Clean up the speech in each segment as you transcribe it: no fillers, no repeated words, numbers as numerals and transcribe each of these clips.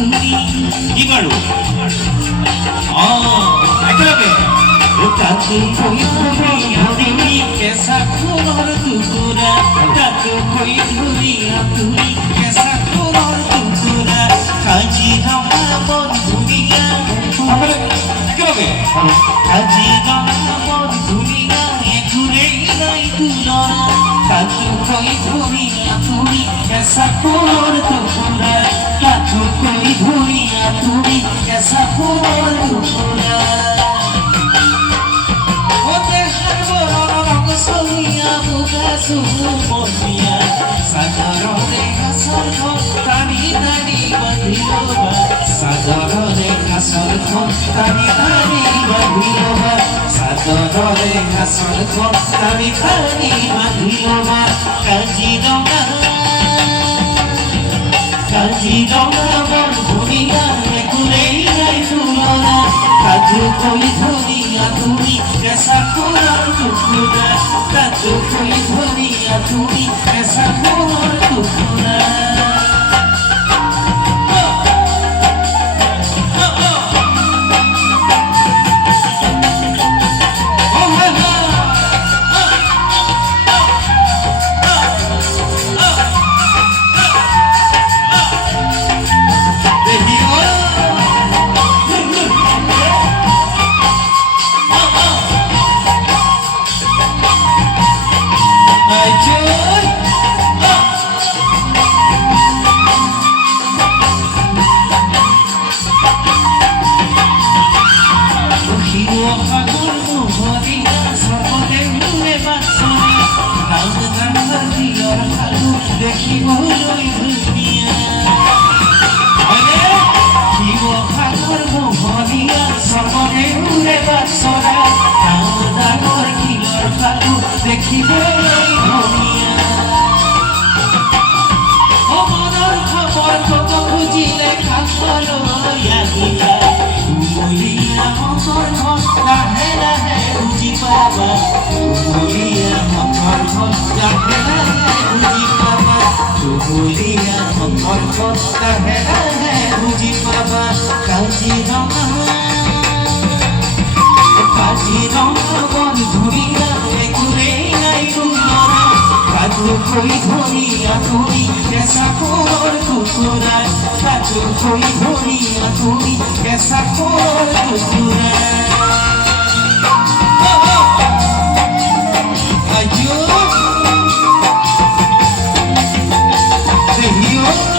তুমি কি করো একেলগে তাতো কই ধরিয়া তুমি কেঁচা ফুলৰ টুকুৰা তাতো কই ধৰিয়া তুমি কেঁচা ফুলৰ টুকুৰা কাজিৰঙা বনধুনীয়া একেলগে কাজিৰঙা বনধুনীয়া এঘূৰেই নাই তুলনা তাতো কই ধৰিয়া তুমি কেঁচা ফুলৰ টুকুৰা তাতো কই ধৰিয়া তুমি কেঁচা ফুলৰ টুকুৰা Sumia, sadarone kasarko, tani tani badhiloba. Sadarone kasarko, tani tani badhiloba. Sadarone kasarko, tani tani badhiloba. Kajidonga bondhunia, ekulei nai tulona. Tato koi dhoniya tumi, kaisa fular tukura. Tato koi dhoniya tumi, kaisa fular tukura. Koi dhoniya tumi kaisa fular tukura tato koi dhoniya tumi kaisa fular tukura ayo dehiyo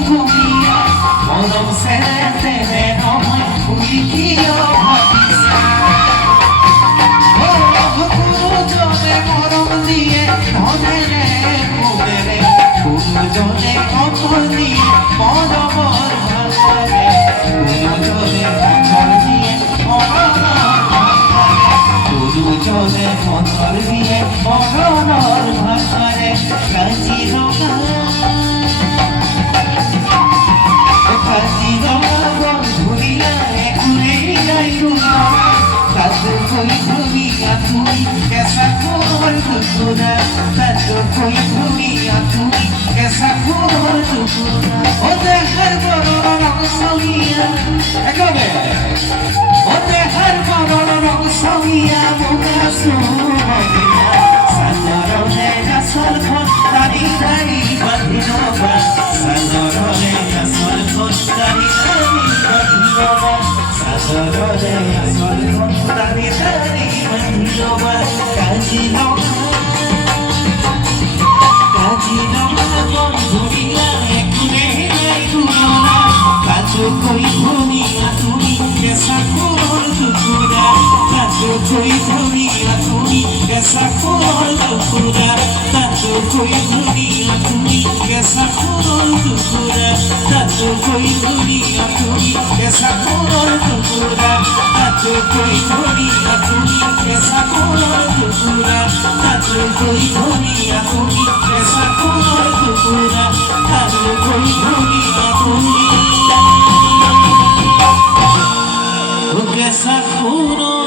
ঘুমিয়ে মরম সেরেতে নয় উইকিও ভাবিছে গুরুজনে মরম দিয়ে ধনে রে মুদে রে গুরুজনে অপর দিয়ে মরমর ভাঙারে গুরুজনে অপর দিয়ে মরমর ভাঙারে গুরুজনে অপর দিয়ে মরমর ভাঙারে কাজিরঙা বন্ধুরিয়া ঘুরে যাই তাদের কই ঘুমিয়া তুমি কেসা খবর দুপুরা তাদের কই ঘুমিয়া তুমি কেসা খবর দুপুরা ও দেখার বড় রং সমিয়া একবে ও দেখার বড় রং সমিয়া মুখা সুমিয়া সাদরনে আসল খন দাড়ি দাড়ি বাঁধিল সাদরনে আসল খন দাড়ি দাড়ি বাঁধিল সাদরনে আসল খন দাড়ি দাড়ি বাঁধিল কাজিরঙা বন্ধুরিয়া ঘুরে যাই ঘুরোনা কাজু কই ঘুমিয়া তুমি কেসা খবর দুপুরা কাজু কই ঘুমিয়া তুমি কেসা খবর দুপুরা কাজু কই ঘুমিয়া তুমি কেসা খবর দুপুরা কাজু কই ঘুমিয়া তুমি কেসা খবর দুপুরা কাজু কই ঘুমিয়া তুমি কেসা খবর দুপুরা কাজু কই ঘুমিয়া তুমি কেসা খবর দুপুরা কাজু কই ঘুমিয়া তুমি কেসা খবর